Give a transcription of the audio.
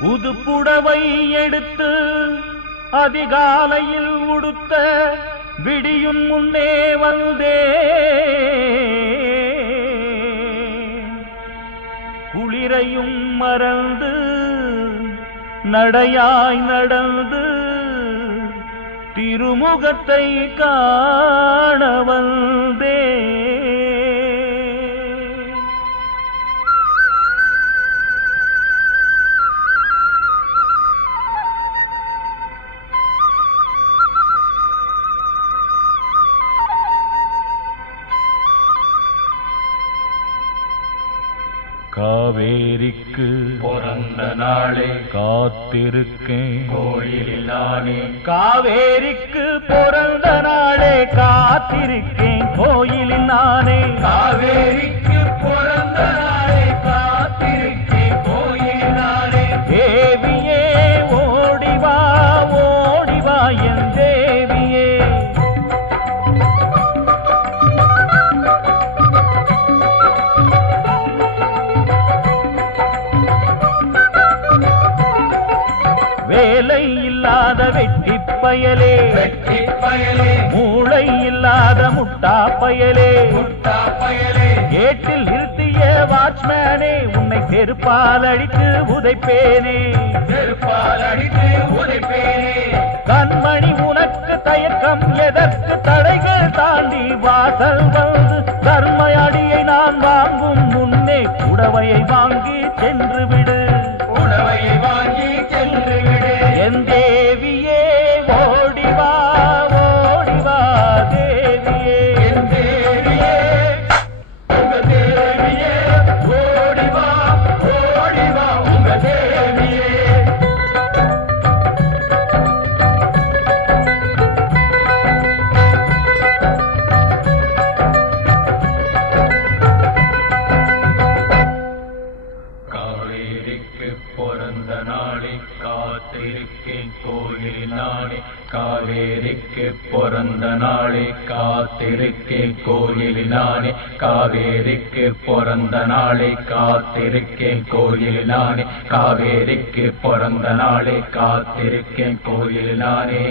புது புடவை எடுத்து அதிகாலையில் உடுத்த விடியும் முன்னே வந்தே குளிரையும் மறந்து நடையாய் நடந்து திருமுகத்தை காண வந்தே காவேரிக்கு பிறந்த நாளே காத்திருக்கேன் கோயிலில் நானே. காவேரிக்கு பிறந்த நாளே காத்திருக்கேன் கோயிலில் நானே. காவேரிக்கு பிறந்த நாளே காத்திருக்கேன் கோயிலில் நானே. தேவியே ஓடிவா ஓடிவா என் தேவியே. வேலை இல்லாத வெட்டி பயலே, வெட்டி பயலே, மூளை இல்லாத முட்டா பயலே, முட்டா பயலே, கேட்டில் நிறுத்திய வாட்ச்மேனே உன்னை செருப்பால் அடித்து உதைப்பேனே, செருப்பால் அடித்து உதைப்பேனே. கண்மணி உனக்கு தயக்கம் எதற்கு? தடைகள் தாண்டி வாசல் வந்து தர்மயடியை நான் வாங்கும் முன்னே புடவையை வாங்கி சென்று விடு, புடவையை வாங்கி சென்று விடு. என் தேவியே ஓடிவா ஓடிவா தேவியே. என் தேவியே, உங்க தேவியே, ஓடிவா ஓடிவா உங்க தேவியே. காவேரிக்கு பிறந்த நாளை காத்திருக்கேன் கோயிலில் நானே. காவேரிக்கு பிறந்த நாளை காத்திருக்கேன் கோயிலில் நானே. காவேரிக்கு பிறந்த நாளை காத்திருக்கேன் கோயிலில் நானே. காவேரிக்கு பிறந்த நாளை காத்திருக்கேன் கோயிலில் நானே.